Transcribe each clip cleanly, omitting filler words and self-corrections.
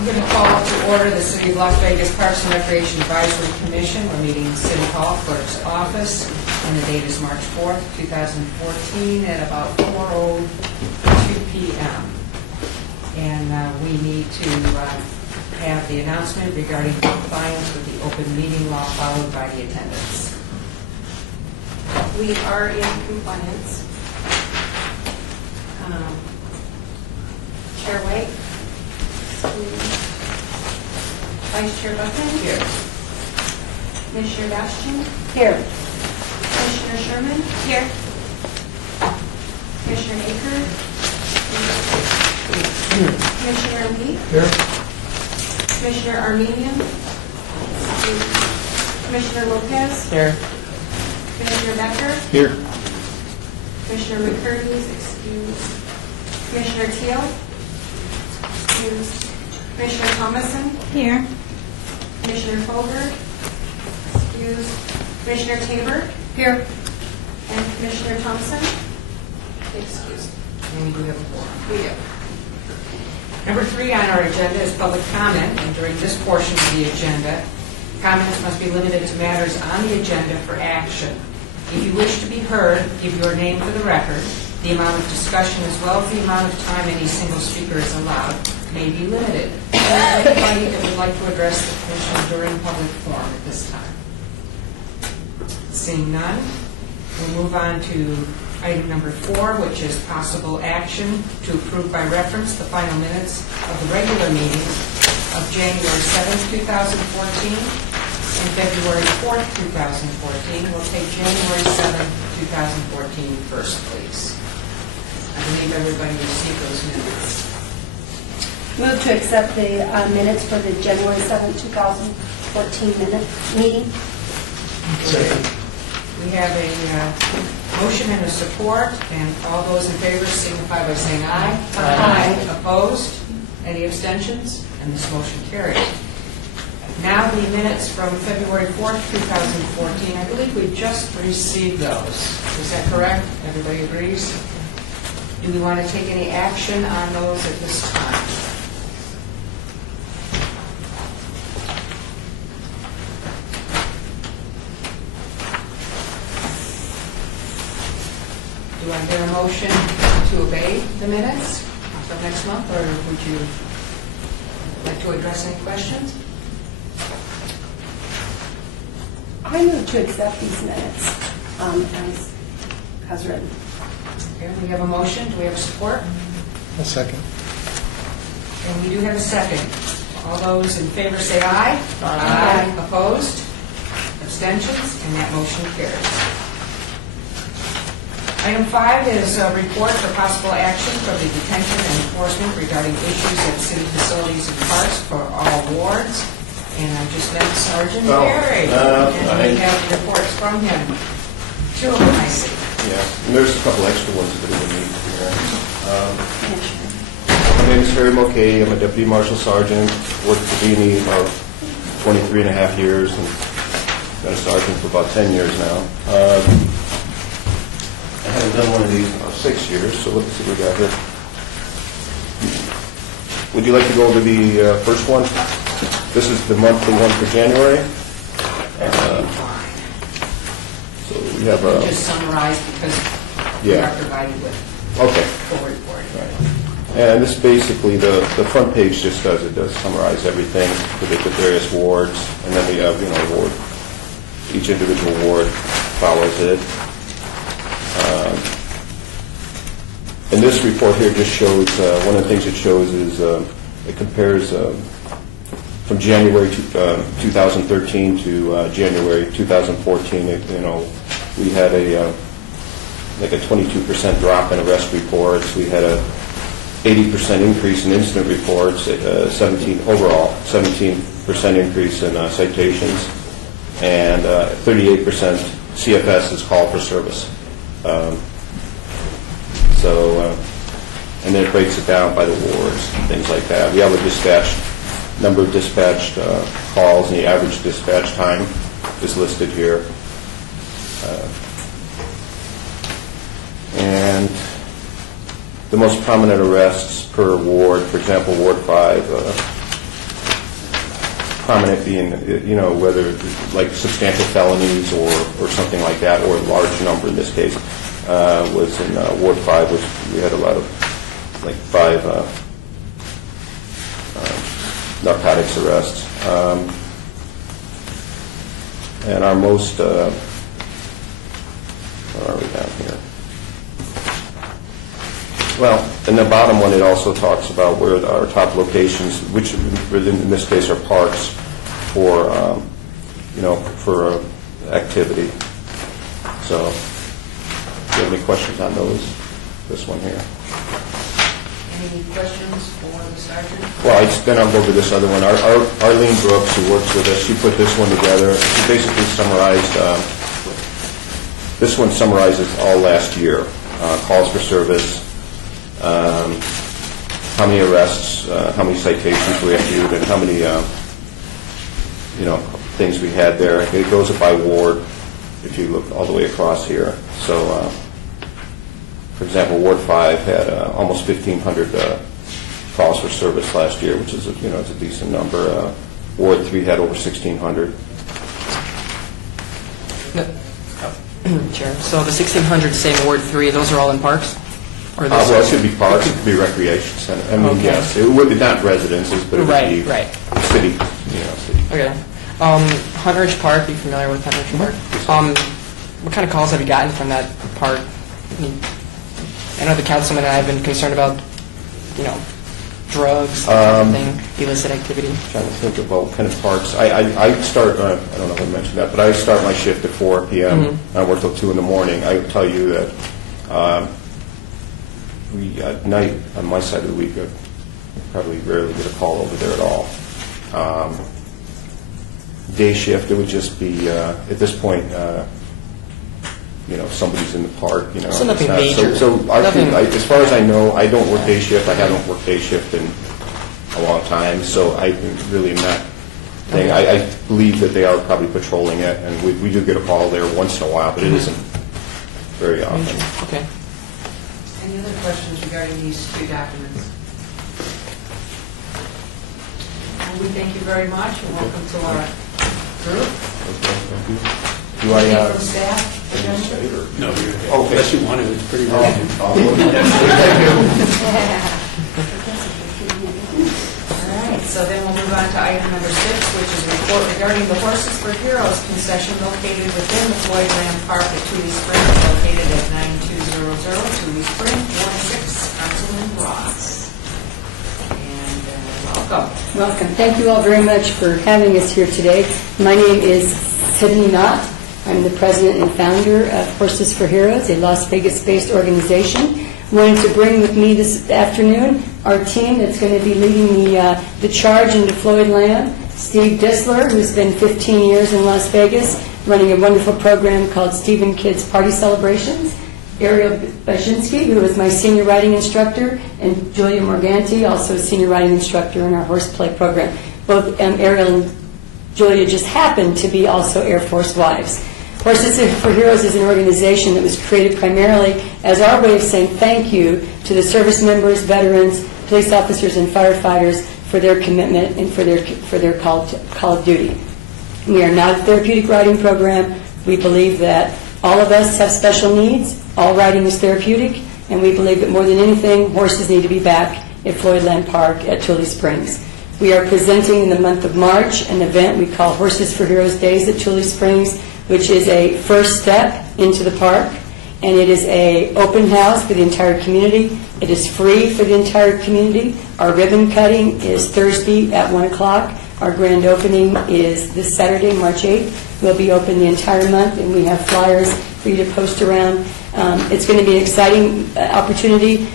I'm going to call to order the City of Las Vegas Parks and Recreation Advisory Commission. We're meeting in City Hall, Clerk's office, and the date is March 4th, 2014, at about 4:02 p.m. And we need to have the announcement regarding compliance with the open meeting law, followed by the attendance. We are in compliance. Chair White. Vice Chair Buckman. Here. Commissioner Bastian. Here. Commissioner Sherman. Here. Commissioner Aker. Commissioner Lee. Here. Commissioner Armenian. Commissioner Lopez. Here. Commissioner Becker. Here. Commissioner McCurdy is excused. Commissioner Teal. Excused. Commissioner Thomason. Here. Commissioner Folger. Excused. Commissioner Tabor. Here. And Commissioner Thompson. Excused. And we do have a quorum. We do. Number 3 on our agenda is public comment, and during this portion of the agenda, comments must be limited to matters on the agenda for action. If you wish to be heard, give your name for the record. The amount of discussion as well as the amount of time any single speaker is allowed may be limited. Is there anybody that would like to address the commission during public forum at this time? Seeing none, we'll move on to item number 4, which is possible action to approve by reference the final minutes of the regular meetings of January 7th, 2014 and February 4th, 2014. We'll take January 7th, 2014 first, please. I believe everybody received those minutes. Move to accept the minutes for the January 7, 2014 meeting. Second. We have a motion and a support, and all those in favor signify by saying aye. Aye. Opposed? Any abstentions? And this motion carries. Now the minutes from February 4th, 2014. I believe we just received those. Is that correct? Everybody agrees? Do we want to take any action on those at this time? Do I hear a motion to obey the minutes until next month, or would you like to address any questions? I move to accept these minutes as written. Okay, we have a motion. Do we have support? A second. And we do have a second. All those in favor say aye. Aye. Opposed? Abstentions? And that motion carries. Item 5 is a report for possible action from the detention and enforcement regarding issues at city facilities and parks for all wards. And I just met Sergeant Barry, and we have reports from him. 2 of them, I see. Yeah, and there's a couple extra ones that we need here. My name is Harry Mulcahy. I'm a Deputy Marshal Sergeant. Worked for B&E about 23 and a half years, and been a sergeant for about 10 years now. I haven't done one of these in about 6 years, so let's see what we got here. Would you like to go over the first one? This is the monthly one for January. So we have a... Just summarize because we Yeah. are provided with Okay. full report. And this basically, the front page just does summarize everything for the various wards, and then we have, ward, each individual ward follows it. And this report here just shows, one of the things it shows is it compares from January 2013 to January 2014. We had a 22% drop in arrest reports. We had a 80% increase in incident reports, 17% increase in citations, and 38% CFS is call for service. And then it breaks it down by the wards, things like that. We have a number of dispatched calls, and the average dispatch time is listed here. And the most prominent arrests per ward, for example, Ward 5, prominent being, whether like substantial felonies or something like that, or a large number in this case, was in Ward 5, which we had a lot of, like 5 narcotics arrests. And our most, where are we down here? Well, in the bottom one, it also talks about where our top locations, which in this case are parks for, for activity. So, do you have any questions on those? This one here. Any questions for the sergeant? Well, then I'll go to this other one. Arlene Brooks, who works with us, she put this one together. She basically summarized, this one summarizes all last year, calls for service, how many arrests, how many citations we issued, and how many, things we had there. It goes by ward, if you look all the way across here. So, for example, Ward 5 had almost 1,500 calls for service last year, which is it's a decent number. Ward 3 had over 1,600. Chair, so the 1,600, say in Ward 3, those are all in parks? Or Well, it could be parks, it could be recreation center. I mean, Okay. yes, it would be not residences, but it would be Right. city, city. Okay. Hunteridge Park, are you familiar with Hunteridge Park? What kind of calls have you gotten from that park? I know the councilman and I have been concerned about, drugs, that kind of thing, illicit activity. Trying to think about what kind of parks. I start, I don't know if I mentioned that, but I start my shift at 4 p.m. I work till 2 in the morning. I would tell you that we, at night, on my side of the week, I probably rarely get a call over there at all. Day shift, it would just be, at this point, somebody's in the park, So nothing it's not- major. So Nothing- as far as I know, I don't work day shift. I haven't worked day shift in a long time, so I really am not thing. I believe that they are probably patrolling it, and we do get a call there once in a while, but it isn't very often. Okay. Any other questions regarding these two documents? Well, we thank you very much, and welcome to our group. Okay, thank you. Do I, Anything from staff? No, you're okay. Okay. Unless you want to, it's pretty Oh, easy. All right, so then we'll move on to item number 6, which is a report regarding the Horses for Heroes concession located within the Floyd Lamb Park at Toohey Springs, located at 9200 Toohey Springs, Ward 6, Councilman Ross. And welcome. Welcome. Thank you all very much for having us here today. My name is Sydney Knott. I'm the president and founder of Horses for Heroes, a Las Vegas-based organization. Wanted to bring with me this afternoon our team that's going to be leading the charge into Floyd Lamb. Steve Disler, who's been 15 years in Las Vegas, running a wonderful program called Stephen Kids Party Celebrations. Ariel Baczynski, who is my senior riding instructor, and Julia Morganti, also a senior riding instructor in our horseplay program. Both Ariel and Julia just happen to be also Air Force wives. Horses for Heroes is an organization that was created primarily as our way of saying thank you to the service members, veterans, police officers, and firefighters for their commitment and for their call of duty. We are not a therapeutic riding program. We believe that all of us have special needs. All riding is therapeutic, and we believe that more than anything, horses need to be back at Floyd Lamb Park at Toohey Springs. We are presenting in the month of March an event we call Horses for Heroes Days at Toohey Springs, which is a first step into the park, and it is a open house for the entire community. It is free for the entire community. Our ribbon cutting is Thursday at 1 o'clock. Our grand opening is this Saturday, March 8th. We'll be open the entire month, and we have flyers for you to post around. It's going to be an exciting opportunity.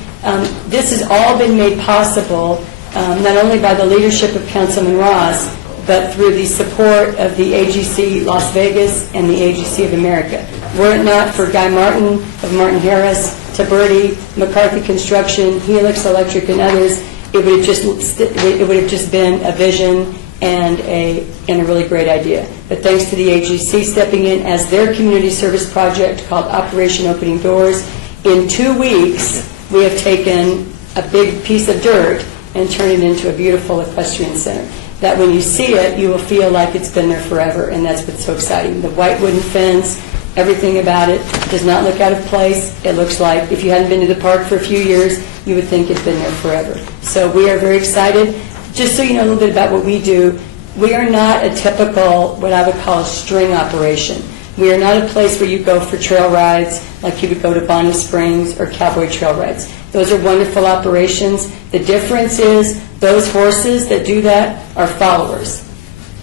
This has all been made possible not only by the leadership of Councilman Ross, but through the support of the AGC Las Vegas and the AGC of America. Were it not for Guy Martin of Martin Harris, Taberti, McCarthy Construction, Helix Electric, and others, it would have just been a vision and a really great idea. But thanks to the AGC stepping in as their community service project called Operation Opening Doors, in 2 weeks we have taken a big piece of dirt and turned it into a beautiful equestrian center. that when you see it, you will feel like it's been there forever, and that's what's so exciting. The white wooden fence, everything about it does not look out of place. It looks like if you hadn't been to the park for a few years, you would think it's been there forever. So we are very excited. Just so you know a little bit about what we do, we are not a typical, what I would call a string operation. We are not a place where you go for trail rides like you would go to Bonnie Springs or Cowboy Trail rides. Those are wonderful operations. The difference is those horses that do that are followers.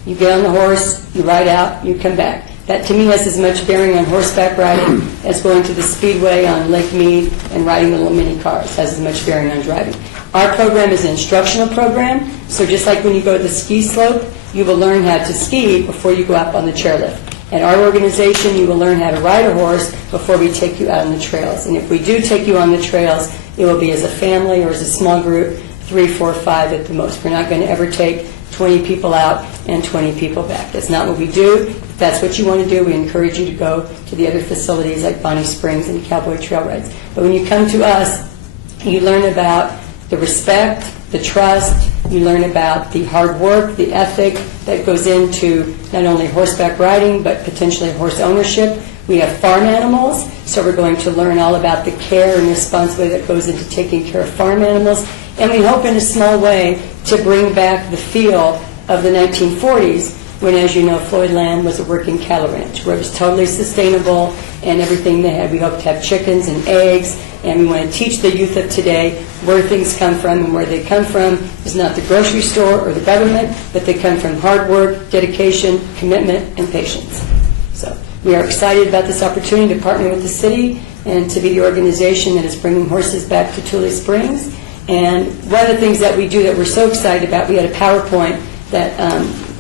You get on the horse, you ride out, you come back. That to me has as much bearing on horseback riding as going to the speedway on Lake Mead and riding the little mini cars has as much bearing on driving. Our program is an instructional program, so just like when you go to the ski slope, you will learn how to ski before you go up on the chairlift. At our organization, you will learn how to ride a horse before we take you out on the trails. And if we do take you on the trails, it will be as a family or as a small group, 3, 4, 5 at the most. We're not going to ever take 20 people out and 20 people back. That's not what we do. If that's what you want to do, we encourage you to go to the other facilities like Bonnie Springs and Cowboy Trail rides. But when you come to us, you learn about the respect, the trust, you learn about the hard work, the ethic that goes into not only horseback riding, but potentially horse ownership. We have farm animals, so we're going to learn all about the care and responsibility that goes into taking care of farm animals. And we hope in a small way to bring back the feel of the 1940s when, as you know, Floyd Land was a working cattle ranch where it was totally sustainable and everything they had. We hope to have chickens and eggs, and we want to teach the youth of today where things come from, and where they come from is not the grocery store or the government, but they come from hard work, dedication, commitment, and patience. So we are excited about this opportunity to partner with the city and to be the organization that is bringing horses back to Tule Springs. And one of the things that we do that we're so excited about, we had a PowerPoint that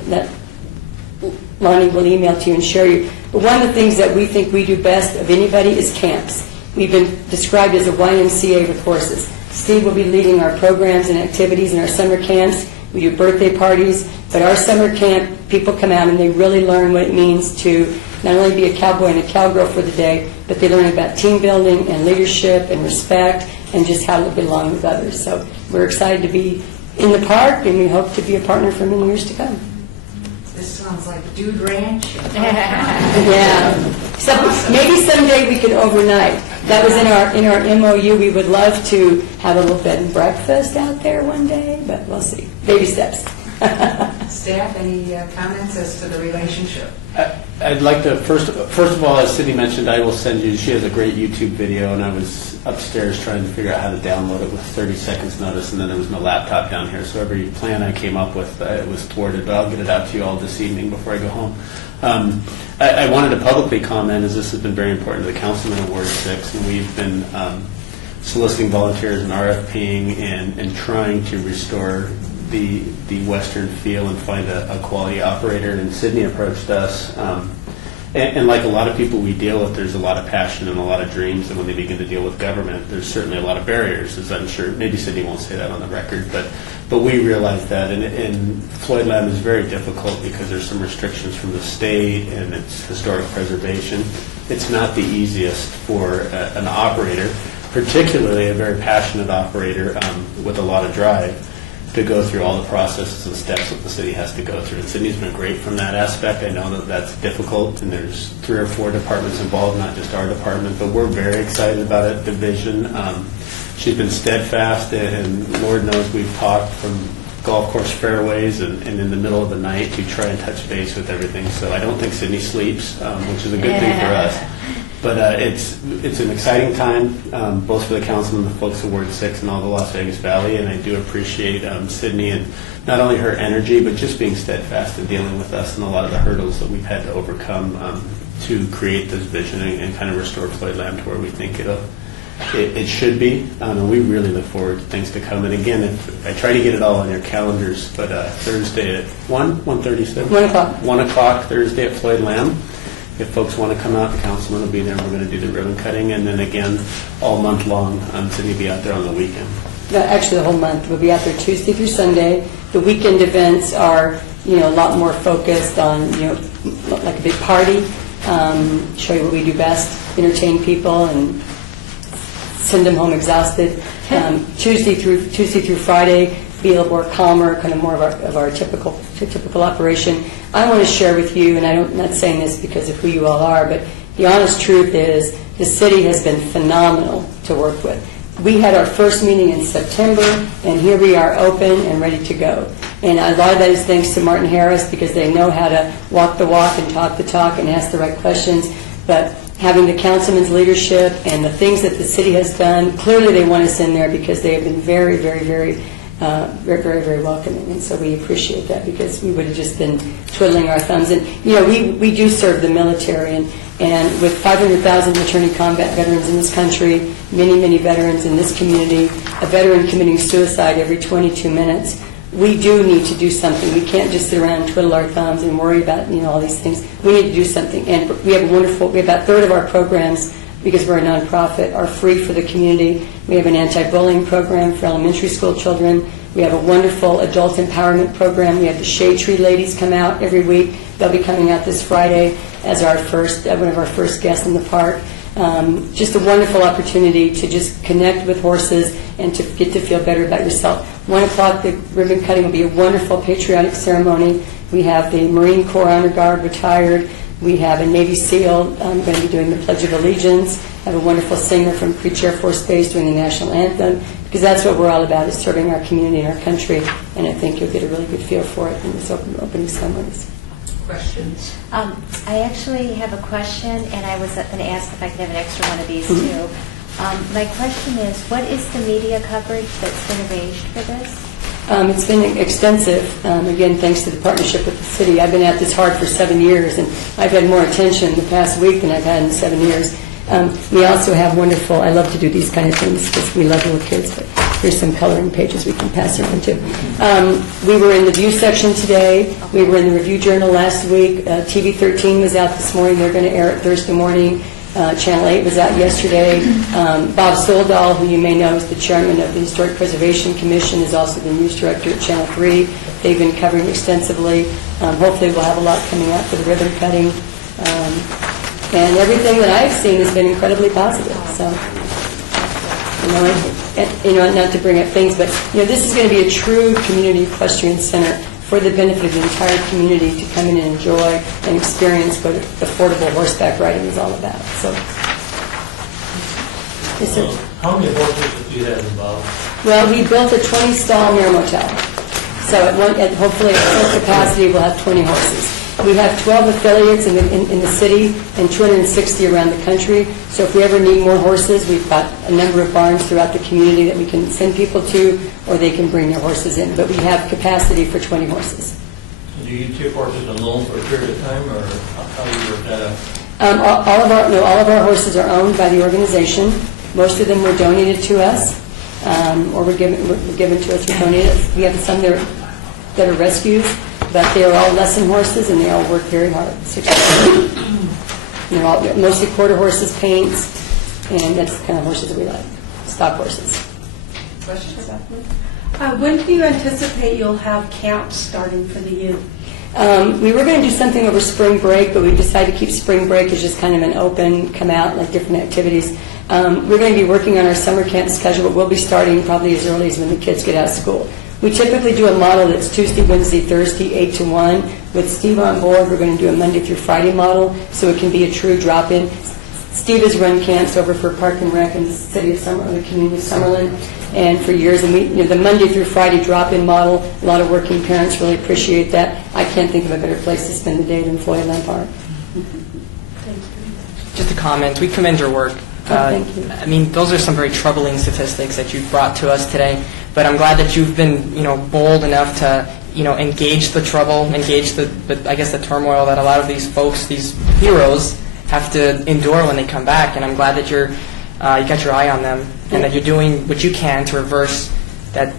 that Lonnie will email to you and share you. But one of the things that we think we do best of anybody is camps. We've been described as a YMCA with horses. Steve will be leading our programs and activities in our summer camps. We do birthday parties, but our summer camp, people come out and they really learn what it means to not only be a cowboy and a cowgirl for the day, but they learn about team building and leadership and respect and just how to get along with others. So we're excited to be in the park, and we hope to be a partner for many years to come. This sounds like Dude Ranch. Yeah. So maybe someday we could overnight. That was in our MOU. We would love to have a little bed and breakfast out there one day, but we'll see. Baby steps. Staff, any comments as to the relationship? I'd like to, first of all, as Cindy mentioned, I will send you, she has a great YouTube video, and I was upstairs trying to figure out how to download it with 30 seconds notice, and then there was no laptop down here, so every plan I came up with, it was thwarted, but I'll get it out to you all this evening before I go home. I wanted to publicly comment, as this has been very important to the councilman of Ward 6, and we've been soliciting volunteers and RFPing and trying to restore the Western feel and find a quality operator. And Sydney approached us, and like a lot of people we deal with, there's a lot of passion and a lot of dreams, and when they begin to deal with government, there's certainly a lot of barriers, as I'm sure, maybe Sydney won't say that on the record, but we realize that, and Floyd Land is very difficult because there's some restrictions from the state and it's historic preservation. It's not the easiest for an operator, particularly a very passionate operator with a lot of drive, to go through all the processes and steps that the city has to go through. And Sydney's been great from that aspect. I know that that's difficult, and there's 3 or 4 departments involved, not just our department, but we're very excited about it, the vision. She's been steadfast, and Lord knows we've talked from golf course fairways and in the middle of the night to try and touch base with everything. So I don't think Sydney sleeps, which is a good thing for us. But it's an exciting time, both for the council and the folks of Ward 6 and all the Las Vegas Valley, and I do appreciate Sydney and not only her energy, but just being steadfast in dealing with us and a lot of the hurdles that we've had to overcome to create this vision and kind of restore Floyd Land to where we think it should be. And we really look forward to things to come. And again, if I try to get it all on your calendars, but Thursday at 1:30, 1 o'clock. 1 o'clock Thursday at Floyd Land. If folks want to come out, the councilman will be there. We're going to do the ribbon cutting, and then again, all month long, Sydney will be out there on the weekend. Actually, the whole month. We'll be out there Tuesday through Sunday. The weekend events are, a lot more focused on, like a big party, show you what we do best, entertain people, and send them home exhausted. Tuesday through Friday, be a little more calmer, kind of more of our typical operation. I want to share with you, and I'm not saying this because of who you all are, but the honest truth is the city has been phenomenal to work with. We had our first meeting in September, and here we are open and ready to go. And a lot of that is thanks to Martin Harris, because they know how to walk the walk and talk the talk and ask the right questions. But having the councilman's leadership and the things that the city has done, clearly they want us in there because they have been very, very, very welcoming. And so we appreciate that, because we would have just been twiddling our thumbs. And, you know, we do serve the military, and with 500,000 returning combat veterans in this country, many veterans in this community, a veteran committing suicide every 22 minutes, we do need to do something. We can't just sit around and twiddle our thumbs and worry about, you know, all these things. We need to do something. And we have about a third of our programs, because we're a nonprofit, are free for the community. We have an anti-bullying program for elementary school children. We have a wonderful adult empowerment program. We have the Shade Tree ladies come out every week. They'll be coming out this Friday as our first, one of our first guests in the park. Just a wonderful opportunity to just connect with horses and to get to feel better about yourself. 1 o'clock, the ribbon cutting will be a wonderful patriotic ceremony. We have the Marine Corps Honor Guard retired. We have a Navy SEAL going to be doing the Pledge of Allegiance. Have a wonderful singer from Creech Air Force Base doing the national anthem, because that's what we're all about, is serving our community and our country. And I think you'll get a really good feel for it in this opening ceremonies. Questions? I actually have a question, and I was going to ask if I could have an extra one of these too. My question is, what is the media coverage that's been arranged for this? It's been extensive, again, thanks to the partnership with the city. I've been at this hard for 7 years, and I've had more attention the past week than I've had in 7 years. We also have wonderful, I love to do these kind of things because we love little kids, but here's some coloring pages we can pass around too. We were in the View section today. We were in the Review Journal last week. TV 13 was out this morning. They're going to air it Thursday morning. Channel 8 was out yesterday. Bob Soldal, who you may know is the chairman of the Historic Preservation Commission, is also the news director at Channel 3. They've been covering extensively. Hopefully we'll have a lot coming out for the ribbon cutting. And everything that I've seen has been incredibly positive. So, not to bring up things, but this is going to be a true community equestrian center for the benefit of the entire community to come in and enjoy and experience what affordable horseback riding is all about. So, yes, sir. How many horses do you have involved? Well, we built a 20-stall Mare Motel. So hopefully at full capacity we'll have 20 horses. We have 12 affiliates in the city and 260 around the country. So if we ever need more horses, we've got a number of barns throughout the community that we can send people to, or they can bring their horses in. But we have capacity for 20 horses. Do you take horses on loan for a period of time, or how do you work that out? All of our horses are owned by the organization. Most of them were donated to us, or were given to us or donated. We have some that are rescues. But they are all lesson horses, and they all work very hard. They're all mostly quarter horses, paints, and that's the kind of horses that we like, stock horses. Questions? When do you anticipate you'll have camps starting for the youth? We were going to do something over spring break, but we decided to keep spring break as just kind of an open, come out, like different activities. We're going to be working on our summer camp schedule, but we'll be starting probably as early as when the kids get out of school. We typically do a model that's Tuesday, Wednesday, Thursday, 8 to 1. With Steve on board, we're going to do a Monday through Friday model, so it can be a true drop-in. Steve has run camps over for Park and Rec in the city of Summerlin, the community of Summerlin, and for years. And the Monday through Friday drop-in model, a lot of working parents really appreciate that. I can't think of a better place to spend the day than Floydland Park. Just a comment. We commend your work. Thank you. I mean, those are some very troubling statistics that you've brought to us today. But I'm glad that you've been, bold enough to, engage the trouble, engage the turmoil that a lot of these folks, these heroes, have to endure when they come back. And I'm glad that you got your eye on them, and that you're doing what you can to reverse that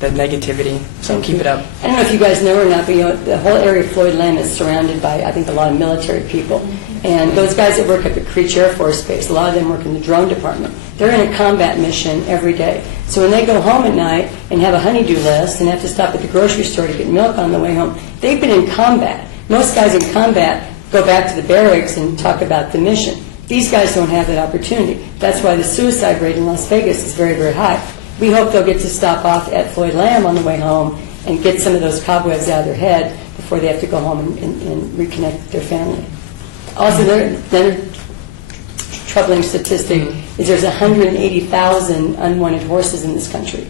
negativity. So keep it up. I don't know if you guys know or not, but the whole area of Floydland is surrounded by, I think, a lot of military people. And those guys that work at the Creech Air Force Base, a lot of them work in the drone department. They're in a combat mission every day. So when they go home at night and have a honeydew list and have to stop at the grocery store to get milk on the way home, they've been in combat. Most guys in combat go back to the barracks and talk about the mission. These guys don't have that opportunity. That's why the suicide rate in Las Vegas is very, very high. we hope they'll get to stop off at Floyd Lamb on the way home and get some of those cobwebs out of their head before they have to go home and reconnect with their family. Also, another troubling statistic is there's 180,000 unwanted horses in this country.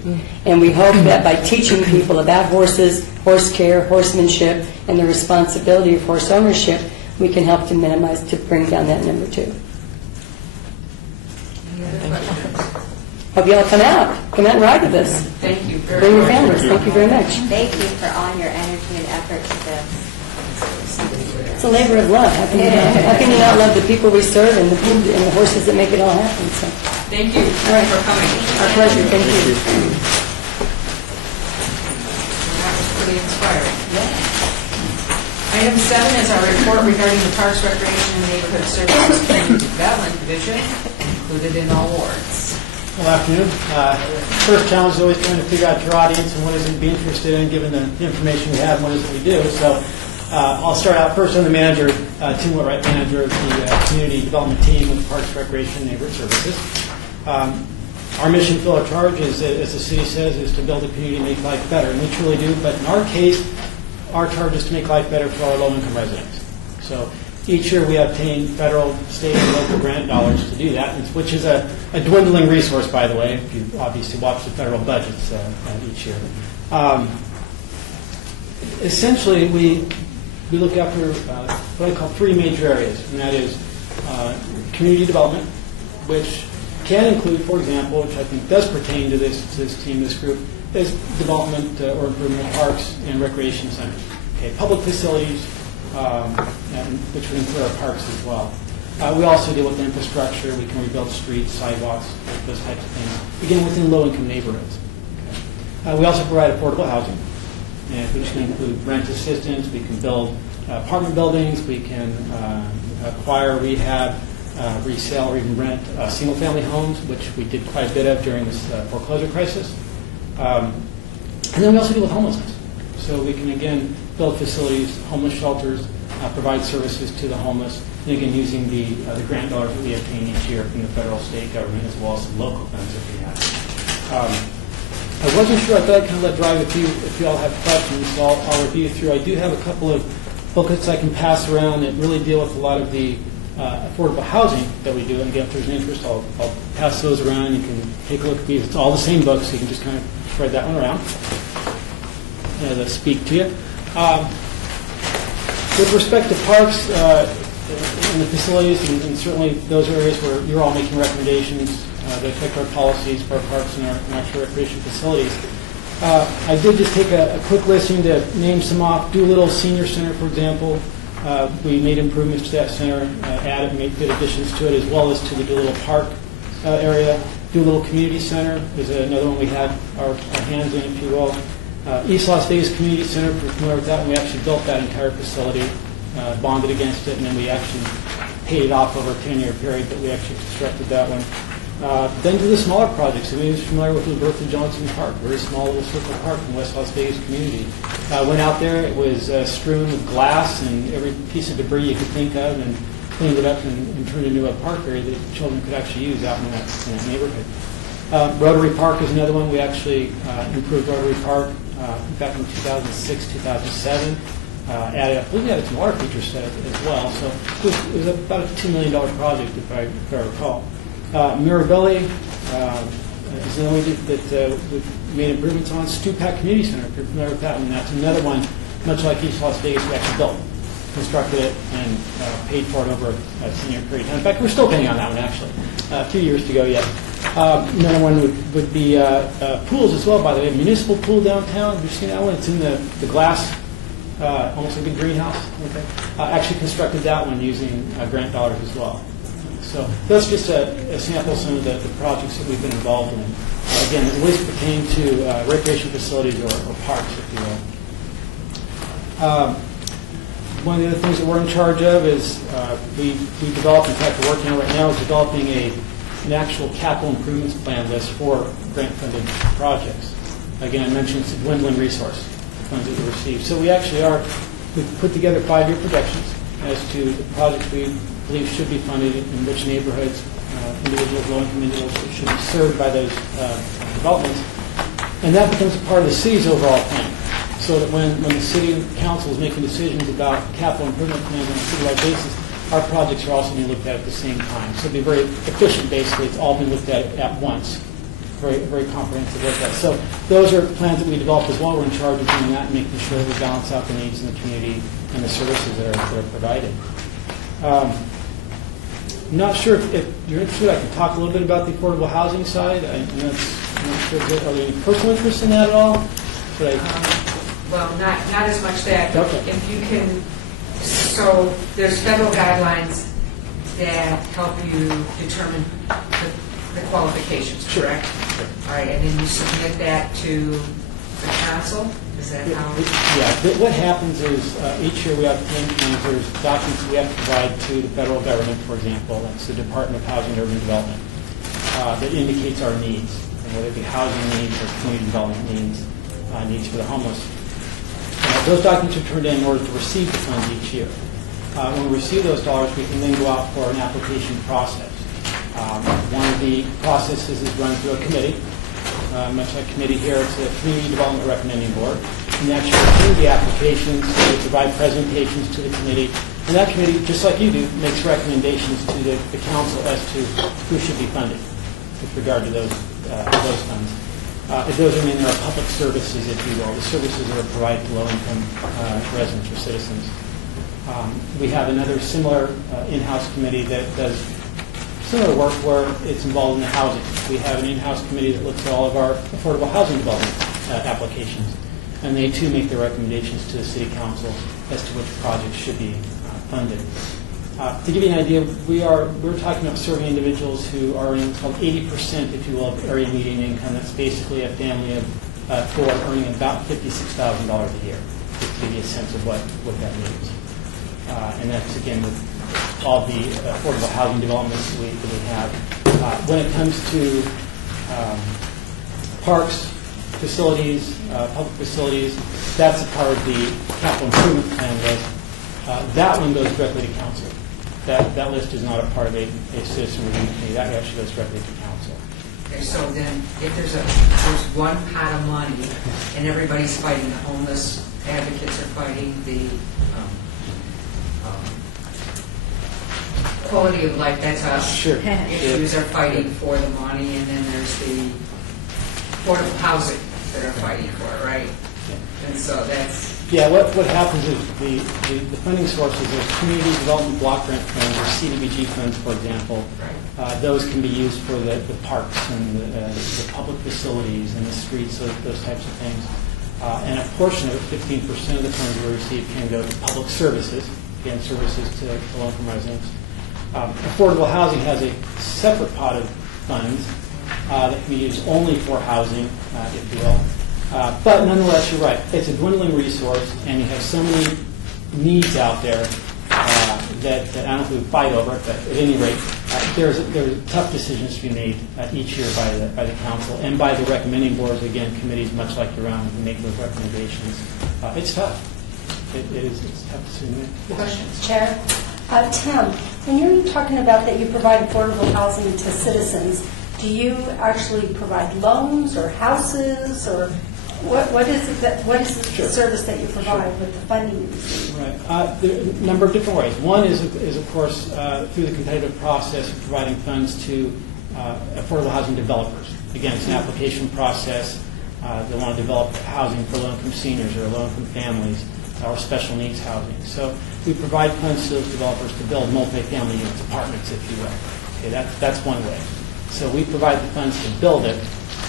And we hope that by teaching people about horses, horse care, horsemanship, and the responsibility of horse ownership, we can help to minimize, to bring down that number too. Any other questions? Hope you all come out and ride with us. Thank you very Bring your much. families. Thank you very much. Thank you for all your energy and effort to this. It's a labor of love. How can you not love the people we serve and the horses that make it all happen? So, Thank you all right. for coming. Our pleasure. Thank you. That was pretty inspiring. Item 7 is our report regarding the Parks, Recreation, and Neighborhood Services Community Development Division, included in all wards. Good afternoon. First challenge is always trying to figure out your audience and what is it to be interested in, given the information we have and what is it we do. So I'll start out first. I'm the manager, Tim Whitwright, manager of the community development team with Parks, Recreation, and Neighborhood Services. Our mission, fill our charge, is, as the city says, is to build a community and make life better, and we truly do. But in our case, our charge is to make life better for our low-income residents. So each year we obtain federal, state, and local grant dollars to do that, which is a dwindling resource, by the way, if you obviously watch the federal budgets each year. Essentially, we look after what I call 3 major areas, and that is community development, which can include, for example, which I think does pertain to this team, this group, is development or improvement of parks and recreation centers. Okay, public facilities, which would include our parks as well. We also deal with infrastructure. We can rebuild streets, sidewalks, those types of things, again, within low-income neighborhoods. Okay. We also provide affordable housing, which can include rent assistance. We can build apartment buildings. We can acquire, rehab, resell, or even rent single-family homes, which we did quite a bit of during this foreclosure crisis. And then we also deal with homelessness. So we can, again, build facilities, homeless shelters, provide services to the homeless, and again, using the grant dollars that we obtain each year from the federal, state government, as well as the local funds that we have. I wasn't sure. I thought I'd kind of let drive if you all have questions, so I'll review through. I do have a couple of booklets I can pass around that really deal with a lot of the affordable housing that we do. And again, if there's an interest, I'll pass those around. You can take a look at these. It's all the same book, so you can just kind of spread that one around as I speak to you. With respect to parks and the facilities, and certainly those areas where you're all making recommendations that affect our policies for our parks and our natural recreation facilities, I did just take a quick listing to name some off. Doolittle Senior Center, for example. We made improvements to that center, added, made good additions to it, as well as to the Doolittle Park area. Doolittle Community Center is another one we had our hands in, if you will. East Las Vegas Community Center, if you're familiar with that one, we actually built that entire facility, bonded against it, and then we actually paid it off over a 10-year period, but we actually constructed that one. Then to the smaller projects. So we're familiar with Roberta Johnson Park, very small little circle park in West Las Vegas community. Went out there, it was strewn with glass and every piece of debris you could think of, and cleaned it up and turned it into a park area that children could actually use out in that neighborhood. Rotary Park is another one. We actually improved Rotary Park back in 2006, 2007. I believe we had some water feature set as well. So it was about a $2 million project, if I recall. Mirabelli is another one that we've made improvements on. Stupak Community Center, if you're familiar with that one, that's another one, much like East Las Vegas, we actually built, constructed it, and paid for it over a 10-year period of time. In fact, we're still paying on that one, actually. A few years to go yet. Another one would be pools as well, by the way. Municipal pool downtown. Have you seen that one? It's in the glass, almost like a greenhouse. Okay. Actually constructed that one using grant dollars as well. So that's just a sample of some of the projects that we've been involved in. Again, it always pertain to recreation facilities or parks, if you will. One of the other things that we're in charge of is we developed, in fact, we're working on right now, is developing an actual capital improvements plan list for grant-funded projects. Again, I mentioned it's a dwindling resource, the funds that we receive. So we actually we've put together 5-year projections as to the projects we believe should be funded in which neighborhoods individuals, low-income individuals that should be served by those developments. And that becomes a part of the city's overall plan. So that when the city council is making decisions about capital improvement plans on a citywide basis, our projects are also being looked at the same time. So it'll be very efficient, basically. It's all been looked at once. Very, very comprehensive look at. So those are plans that we develop as well. We're in charge of doing that and making sure that we balance out the needs in the community and the services that are provided. Not sure if you're interested, I can talk a little bit about the affordable housing side. I'm not sure, are there any personal interest in that at all? Well, not as much that. Okay. If you can, so there's federal guidelines that help you determine the qualifications, correct? Sure. All right, and then you submit that to the council? Is that how? Yeah. What happens is each year we have there's documents we have to provide to the federal government, for example, that's the Department of Housing and Urban Development, that indicates our needs, whether it be housing needs or community development needs for the homeless. Those documents are turned in order to receive the funds each year. When we receive those dollars, we can then go out for an application process. One of the processes is run through a committee. Much like committee here, it's a Community Development Recommending Board. And that should review the applications, they provide presentations to the committee. And that committee, just like you do, makes recommendations to the council as to who should be funded with regard to those funds. Those are in there are public services, if you will, the services that are provided to low-income residents or citizens. We have another similar in-house committee that does similar work where it's involved in the housing. We have an in-house committee that looks at all of our affordable housing development applications, and they too make their recommendations to the city council as to which projects should be funded. To give you an idea, we're talking about serving individuals who are in what's called 80%, if you will, of area median income. That's basically a family of four earning about $56,000 a year, just to give you a sense of what that means. And that's, again, with all the affordable housing developments that we have. When it comes to parks, facilities, public facilities, that's a part of the capital improvement plan list. That one goes directly to council. That list is not a part of a citizen review committee. That actually goes directly to council. Okay, so then if there's one pot of money and everybody's fighting, the homeless advocates are fighting, the quality of life, that's us. Sure. Issues are fighting for the money, and then there's the affordable housing that are fighting for it, right? Yeah. And so that's... Yeah, what happens is the funding sources of community development block grant funds or CDBG funds, for example. Right. Those can be used for the parks and the public facilities and the streets, those types of things. And a portion of it, 15% of the funds we receive, can go to public services, again, services to low-income residents. Affordable housing has a separate pot of funds that can be used only for housing, if you will. But nonetheless, you're right. It's a dwindling resource, and you have so many needs out there that I don't know if we would fight over it, but at any rate, there's tough decisions to be made each year by the council and by the recommending boards, again, committees much like your own, who make those recommendations. It's tough. It's tough decision to make. Questions? Chair? Tim, when you're talking about that you provide affordable housing to citizens, do you actually provide loans or houses, or what is the service that you provide with the funding you receive? Right. There are a number of different ways. One is of course, through the competitive process of providing funds to affordable housing developers. Again, it's an application process. They want to develop housing for low-income seniors or low-income families or special needs housing. So we provide funds to those developers to build multifamily units, apartments, if you will. Okay, that's one way. So we provide the funds to build it.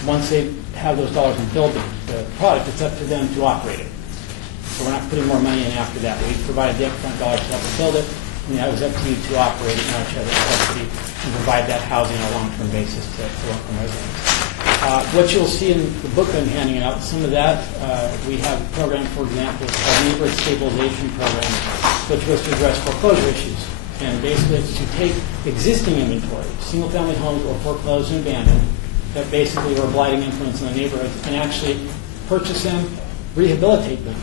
Once they have those dollars and build the product, it's up to them to operate it. So we're not putting more money in after that. We provided the upfront dollars to help them build it, and that was up to you to operate it, not each other's subsidy, and provide that housing on a long-term basis to local residents. What you'll see in the book I'm handing out, some of that, we have a program, for example, called Neighborhood Stabilization Program, which was to address foreclosure issues. And basically it's to take existing inventory, single-family homes or foreclosed and abandoned, that basically were a blighting influence in the neighborhoods, and actually purchase them, rehabilitate them,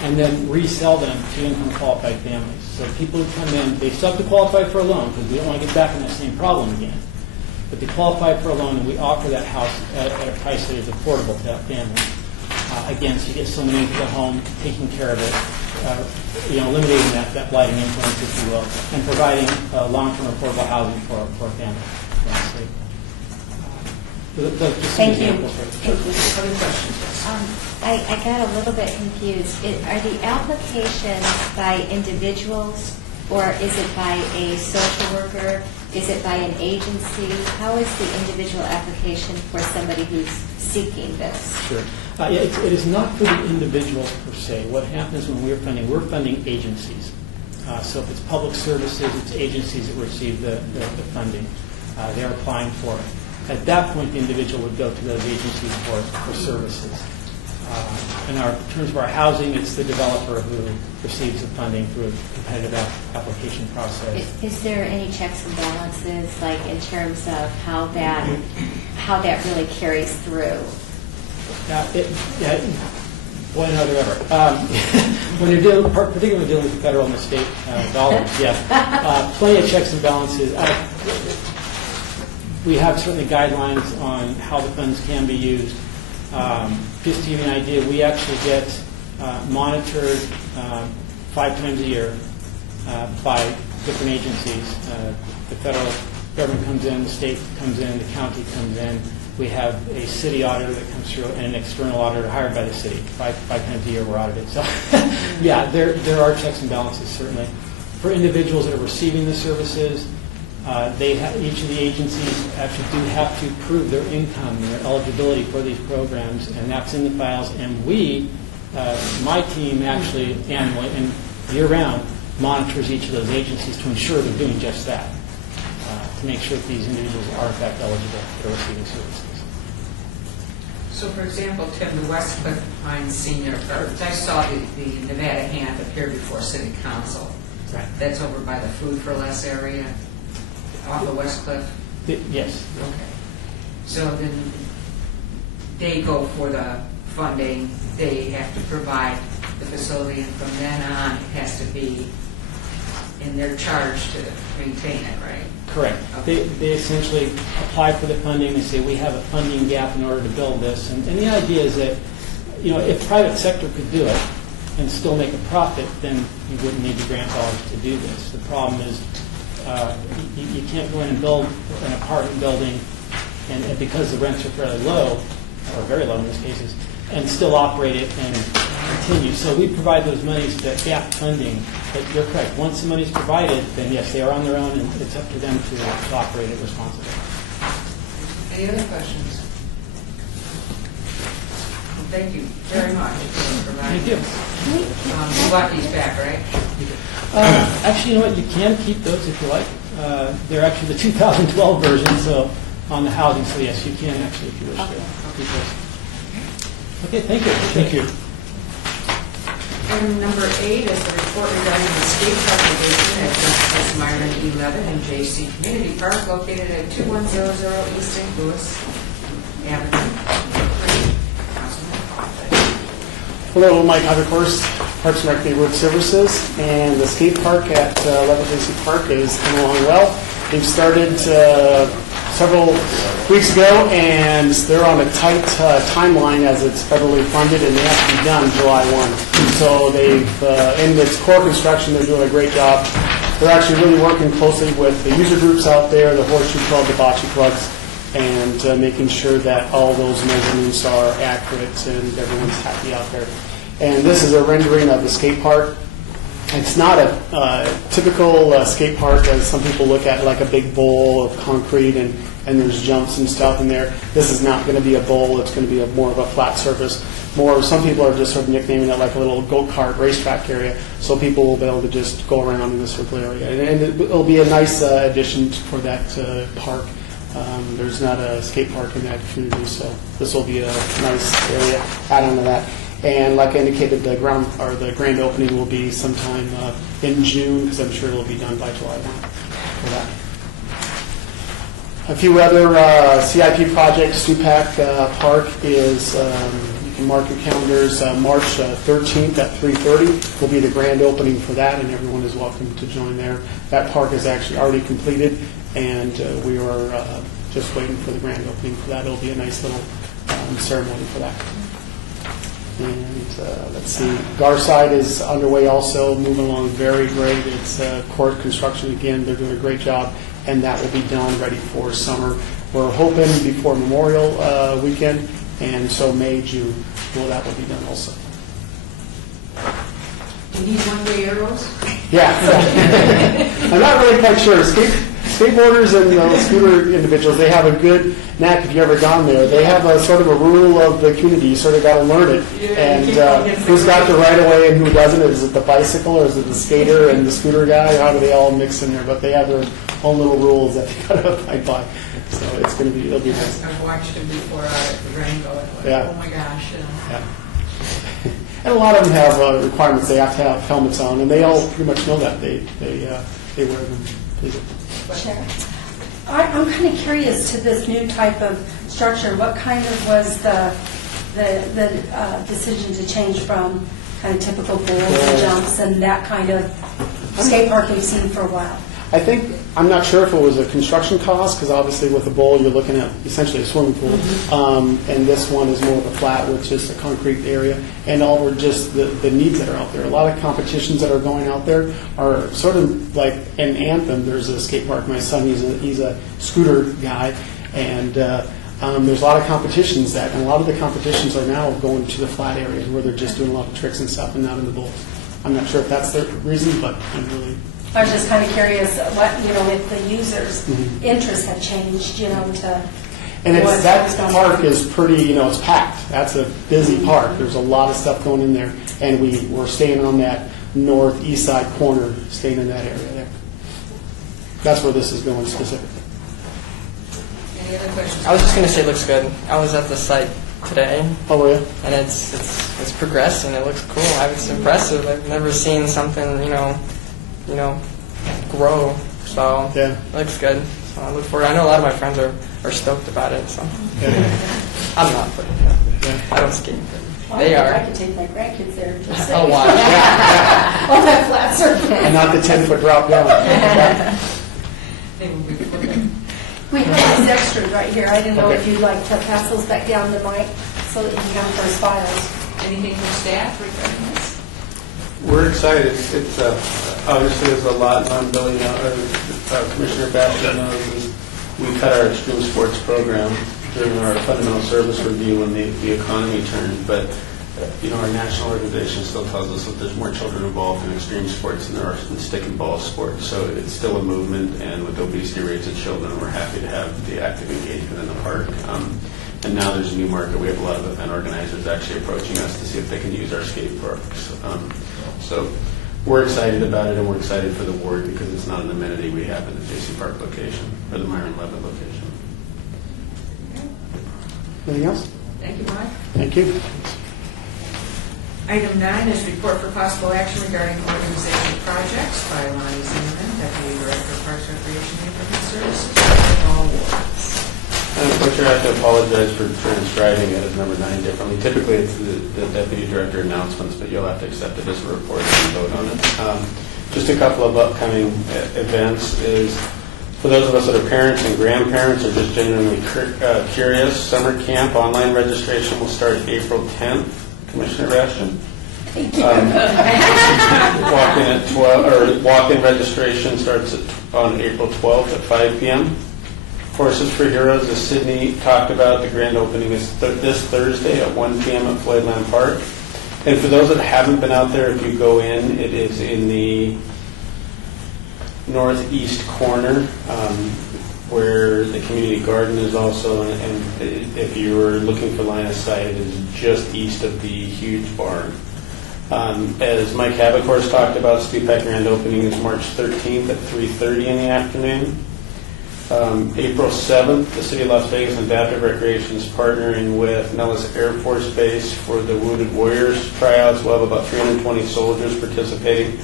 and then resell them to income qualified families. So people who come in, they still have to qualify for a loan because we don't want to get back in that same problem again. But they qualify for a loan, and we offer that house at a price that is affordable to that family. Again, so you get someone into the home, taking care of it, eliminating that blighting influence, if you will, and providing long-term affordable housing for a family. Thank you. Other questions? I got a little bit confused. Are the applications by individuals, or is it by a social worker? Is it by an agency? How is the individual application for somebody who's seeking this? Sure. It is not for the individuals per se. What happens when we're funding agencies. So if it's public services, it's agencies that receive the funding. They're applying for it. At that point, the individual would go to those agencies for services. In terms of our housing, it's the developer who receives the funding through a competitive application process. Is there any checks and balances, like in terms of how that really carries through? Boy, no, there ever. When you're dealing, particularly when you're dealing with federal and the state dollars, plenty of checks and balances. We have certainly guidelines on how the funds can be used. Just to give you an idea, we actually get monitored 5 times a year by different agencies. The federal government comes in, the state comes in, the county comes in. We have a city auditor that comes through and an external auditor hired by the city. Five times a year we're audited. So, there are checks and balances, certainly. For individuals that are receiving the services, each of the agencies actually do have to prove their income and their eligibility for these programs, and that's in the files. And my team actually annually and year-round monitors each of those agencies to ensure they're doing just that, to make sure that these individuals are in fact eligible for receiving services. So, for example, Tim, the Westcliff Pines Senior, I saw the Nevada Hand appear before City Council. Right. That's over by the Food for Less area, off of Westcliff? Yes. Okay. So then they go for the funding, they have to provide the facility, and from then on, it has to be in their charge to maintain it, right? Correct. Okay. They essentially apply for the funding. They say, we have a funding gap in order to build this. And the idea is that, if private sector could do it and still make a profit, then you wouldn't need the grant dollars to do this. The problem is you can't go in and build an apartment building, and because the rents are fairly low, or very low in this cases, and still operate it and continue. So we provide those monies, that gap funding. But you're correct. Once the money's provided, then yes, they are on their own, and it's up to them to operate it responsibly. Any other questions? Well, thank you very much for providing. Thank you. You want these back, right? Actually, you know what? You can keep those if you like. They're actually the 2012 version, so on the housing. So yes, you can actually, if you wish to keep those. Okay, thank you. Thank you. Item number 8 is the report regarding the skate park location at Justice Myron 11 and J.C. Community Park located at 2100 East St. Louis Avenue. Councilman Coffey. Hello, Mike Havercourse, Parks and Rec Neighborhood Services, and the skate park at 11 J.C. Park is coming along well. They've started several weeks ago, and they're on a tight timeline as it's federally funded, and they have to be done July 1. So they've, in its core construction, they're doing a great job. They're actually really working closely with the user groups out there, the Horseshoe Club, the Bocce Clubs, and making sure that all those measurements are accurate and everyone's happy out there. And this is a rendering of the skate park. It's not a typical skate park as some people look at, like a big bowl of concrete and there's jumps and stuff in there. This is not going to be a bowl. It's going to be more of a flat surface. Some people are just sort of nicknaming it like a little go-kart racetrack area, so people will be able to just go around in the circle area. And it'll be a nice addition for that park. There's not a skate park in that community, so this will be a nice area add on to that. And like I indicated, the grand opening will be sometime in June, because I'm sure it'll be done by July 1 for that. A few other CIP projects. Stupak Park is, you mark your calendars, March 13th at 3:30 will be the grand opening for that, and everyone is welcome to join there. That park is actually already completed, and we are just waiting for the grand opening for that. It'll be a nice little ceremony for that. And let's see, Garside is underway also, moving along very great. It's court construction again. They're doing a great job, and that will be done, ready for summer. We're hoping before Memorial weekend, and so May, June, that will be done also. You need one-way arrows? Yeah. I'm not really quite sure. Skateboarders and scooter individuals, they have a good knack, if you've ever gone there. They have a sort of a rule of the community. You sort of got to learn it. And who's got the right of way and who doesn't? Is it the bicycle or is it the skater and the scooter guy? How do they all mix in there? But they have their own little rules that they got to abide by. So it's going to be, it'll be nice. I've watched them before out at the Rainbow. And like, Yeah. oh my gosh. Yeah. And a lot of them have requirements. They have to have helmets on, and they all pretty much know that. They wear them. They do. Chair. I'm kind of curious to this new type of structure. What kind of was the decision to change from kind of typical bowls and jumps and that kind of skate park we've seen for a while? I think, I'm not sure if it was a construction cost, because obviously with a bowl you're looking at essentially a swimming pool, and this one is more of a flat with just a concrete area, and all were just the needs that are out there. A lot of competitions that are going out there are sort of like an Anthem. There's a skate park. My son, he's a scooter guy, and there's a lot of competitions and a lot of the competitions are now going to the flat areas where they're just doing a lot of tricks and stuff and not in the bowls. I'm not sure if that's the reason, but I was just kind of curious what, if the users' interests have changed, to. And that park is pretty, it's packed. That's a busy park. There's a lot of stuff going in there, and we're staying on that northeast side corner, staying in that area there. That's where this is going specifically. Any other questions? I was just going to say it looks good. I was at the site today. Oh, were you? And it's progressing. It looks cool. It's impressive. I've never seen something, grow. So yeah. It looks good. So I look forward. I know a lot of my friends are stoked about it. So I'm not, but I don't skate. Well, They are. I could take my grandkids there and just Oh, wow. on that flat surface. And not the 10-foot drop down. They will be flipping. We have these extras right here. I didn't know if you'd like to pass those back down to Mike so that you can come for his files. Anything from staff regarding this? We're excited. It's obviously there's a lot on building out. Commissioner Bastian knows is we cut our extreme sports program during our fundamental service review when the economy turned. But our national organization still tells us that there's more children involved in extreme sports than there are in stick and ball sports. So it's still a movement, and with obesity rates of children, we're happy to have the active engagement in the park. And now there's a new market. We have a lot of event organizers actually approaching us to see if they can use our skate parks. So we're excited about it, and we're excited for the ward because it's not an amenity we have in the J.C. Park location or the Myron Levin location. Anything else? Thank you, Mike. Thank you. Item 9 is report for possible action regarding organization projects by Lonnie Zimmerman, Deputy Director of Parks, Recreation, and Neighborhood Services, for all wards. Unfortunately, I have to apologize for transcribing it as number 9 differently. Typically, it's the Deputy Director announcements, but you'll have to accept it as a report and vote on it. Just a couple of upcoming events is, for those of us that are parents and grandparents or just genuinely curious, summer camp online registration will start April 10th. Commissioner Bastian. Walk-in registration starts on April 12th at 5 p.m. Horses for Heroes, as Sydney talked about, the grand opening is this Thursday at 1 p.m. at Floydland Park. And for those that haven't been out there, if you go in, it is in the northeast corner where the community garden is also, and if you were looking for line of sight, it is just east of the huge barn. As Mike Habecourse talked about, Speed Pack grand opening is March 13th at 3:30 in the afternoon. April 7th, the City of Las Vegas and Adaptive Recreation is partnering with Nellis Air Force Base for the Wounded Warriors tryouts. We'll have about 320 soldiers participating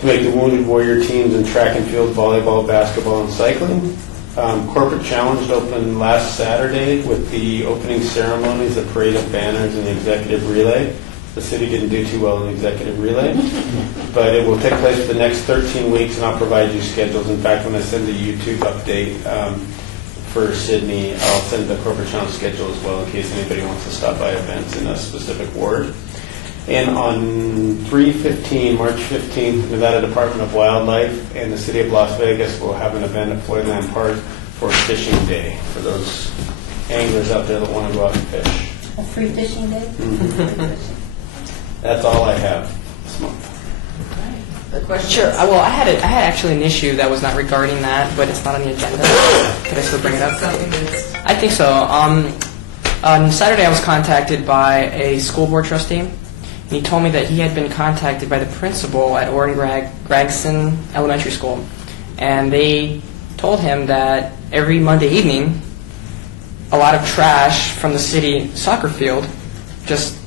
to make the Wounded Warrior teams in track and field, volleyball, basketball, and cycling. Corporate Challenge opened last Saturday with the opening ceremonies, the parade of banners, and the executive relay. The city didn't do too well in the executive relay, but it will take place for the next 13 weeks, and I'll provide you schedules. In fact, when I send the YouTube update for Sydney, I'll send the Corporate Challenge schedule as well in case anybody wants to stop by events in a specific ward. And on March 15th, Nevada Department of Wildlife and the City of Las Vegas will have an event at Floydland Park for Fishing Day for those anglers out there that want to go out and fish. A free fishing day? That's all I have this month. The question? Sure. Well, I had actually an issue that was not regarding that, but it's not on the agenda. Could I still bring it up? Something that's I think so. On Saturday, I was contacted by a school board trustee, and he told me that he had been contacted by the principal at Orrin Gregson Elementary School, and they told him that every Monday evening, a lot of trash from the city soccer field just,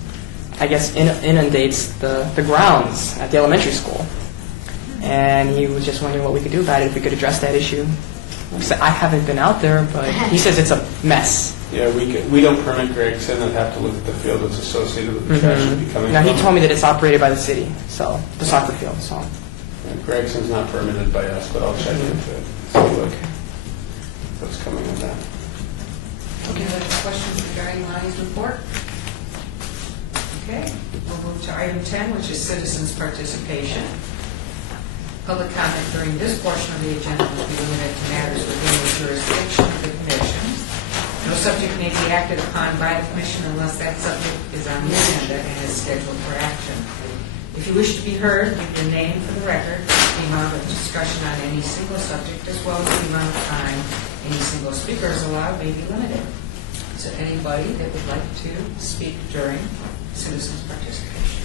I guess, inundates the grounds at the elementary school. And he was just wondering what we could do about it, if we could address that issue. I haven't been out there, but he says it's a mess. Yeah, we don't permit Gregson. I'd have to look at the field that's associated with the trash that be coming Now, from. he told me that it's operated by the city, so the soccer field. So And Gregson's not permitted by us, but I'll check into it. See what's coming in that. Any other questions regarding Lonnie's report? Okay, we'll move to item 10, which is citizens' participation. Public comment during this portion of the agenda will be limited to matters within the jurisdiction of the commission. No subject may be acted upon by the commission unless that subject is on the agenda and is scheduled for action. If you wish to be heard, give your name for the record. The amount of discussion on any single subject, as well as the amount of time any single speaker is allowed, may be limited. Is there anybody that would like to speak during citizens' participation?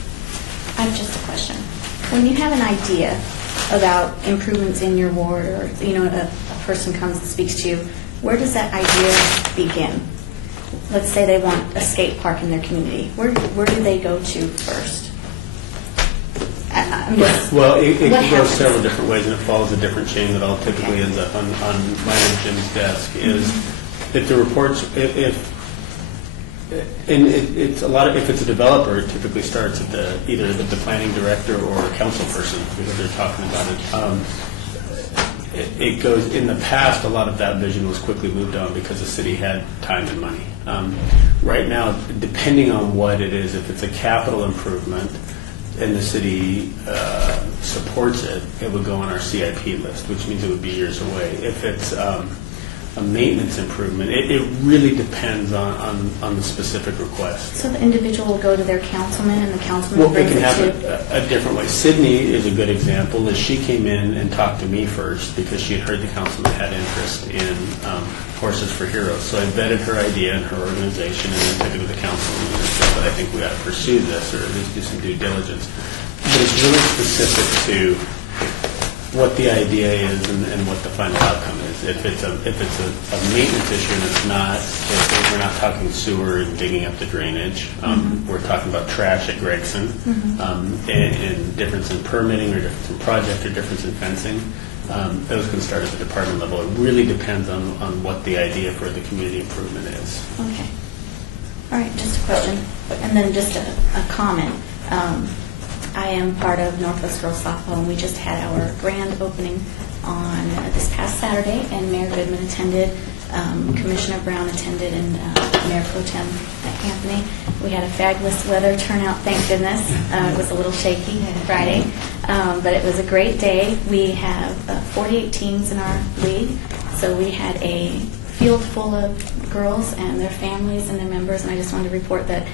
I have just a question. When you have an idea about improvements in your ward, or a person comes and speaks to you, where does that idea begin? Let's say they want a skate park in their community. Where do they go to first? Well, it what goes happens? several different ways, and it follows a different chain that all typically ends up on mine and Jim's desk. Is if the reports, if it's a developer, it typically starts at either the planning director or council person because they're talking about it. It goes in the past. A lot of that vision was quickly moved on because the city had time and money. Right now, depending on what it is, if it's a capital improvement and the city supports it, it would go on our CIP list, which means it would be years away. If it's a maintenance improvement, it really depends on the specific request. So the individual will go to their councilman, and the councilman Well, it brings can it happen to... a different way. Sydney is a good example. Is she came in and talked to me first because she had heard the councilman had interest in Horses for Heroes. So I vetted her idea and her organization, and then took it to the councilman and said, "But I think we got to pursue this, or at least do some due diligence." But it's really specific to what the idea is and what the final outcome is. If it's a maintenance issue and it's not, if we're not talking sewer and digging up the drainage, we're talking about trash at Gregson, and difference in permitting or difference in project or difference in fencing, those can start at the department level. It really depends on what the idea for the community improvement is. Okay. All right, just a question. And then just a comment. I am part of Northwest Girls Softball, and we just had our grand opening on this past Saturday, and Mayor Goodman attended, Commissioner Brown attended, and Mayor Pro Tem Anthony. We had a fabulous weather turnout, thank goodness. It was a little shaky Friday, but it was a great day. We have 48 teams in our league, so we had a field full of girls and their families and their members, and I just wanted to report that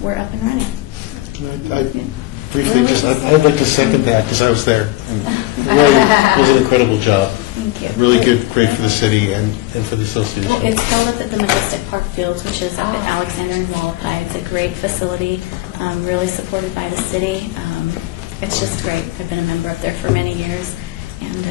we're up and running. Briefly, I'd like to second that because I was there. And it was an incredible job. Thank you. Really good, great for the city and for the association. Well, it's held up at the Majestic Park Fields, which is up at Alexander and Wallapai. It's a great facility, really supported by the city. It's just great. I've been a member up there for many years and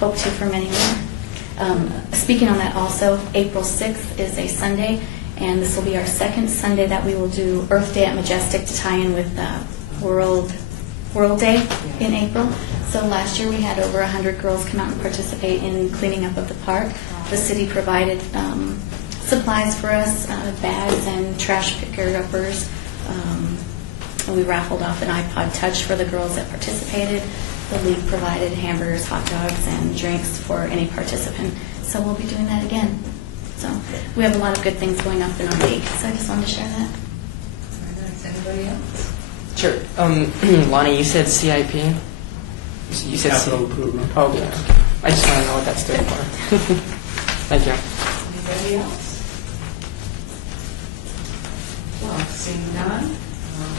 hope to for many more. Speaking on that also, April 6th is a Sunday, and this will be our second Sunday that we will do Earth Day at Majestic to tie in with World Day in April. So last year we had over 100 girls come out and participate in cleaning up of the park. The city provided supplies for us, bags and trash picker-uppers. We raffled off an iPod Touch for the girls that participated. The league provided hamburgers, hot dogs, and drinks for any participant. So we'll be doing that again. So we have a lot of good things going up in our league. So I just wanted to share that. Anybody else? Sure. Lonnie, you said CIP? You said Capital improvement. Oh, yeah. I just want to know what that stood for. Thank you. Anybody else? Well, seeing none.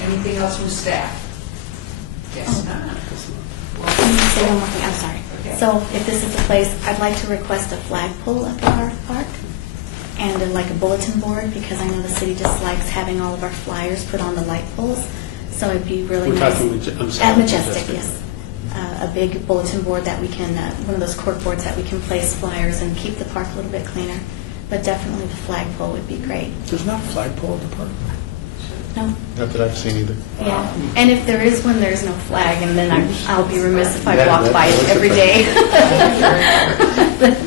Anything else from staff? Yes, none. Let me say one more thing. I'm sorry. Okay. So if this is the place, I'd like to request a flagpole at the park and like a bulletin board, because I know the city just likes having all of our flyers put on the light poles. So it'd be really We're nice. talking I'm sorry, At Majestic, yes. A big bulletin board that we can, one of those cork boards that we can place flyers and keep the park a little bit cleaner. But definitely the flagpole would be great. There's not a flagpole at the park. No? Not that I've seen either. Yeah. And if there is one, there's no flag, and then I'll be remiss if I That- walk that- by it that's every a day. But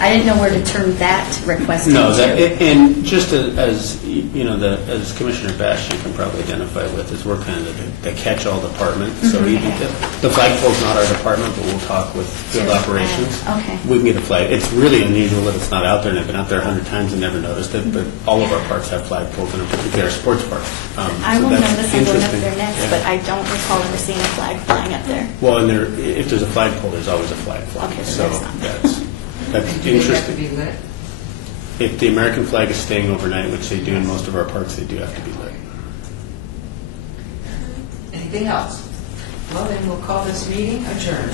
I didn't know where to turn that request No, into. and just as, you know, as Commissioner Bastian can probably identify with, is we're kind of the catch-all department. So the flagpole's not our department, but we'll talk with field Sure. operations. Okay. We can get a flag. It's really unusual that it's not out there, and I've been out there 100 times and never noticed it, but all of our parks have flagpoles, and particularly our sports parks. I So will that's notice I'm going up interesting. there next, Yeah. but I don't recall ever seeing a flag flying up there. Well, and if there's a flagpole, there's always a flag flying. Okay, So that's not- that's Do they have to interesting. be lit? If the American flag is staying overnight, which they do in most of our parks, they do have to be lit. Anything else? Well, then we'll call this meeting adjourned.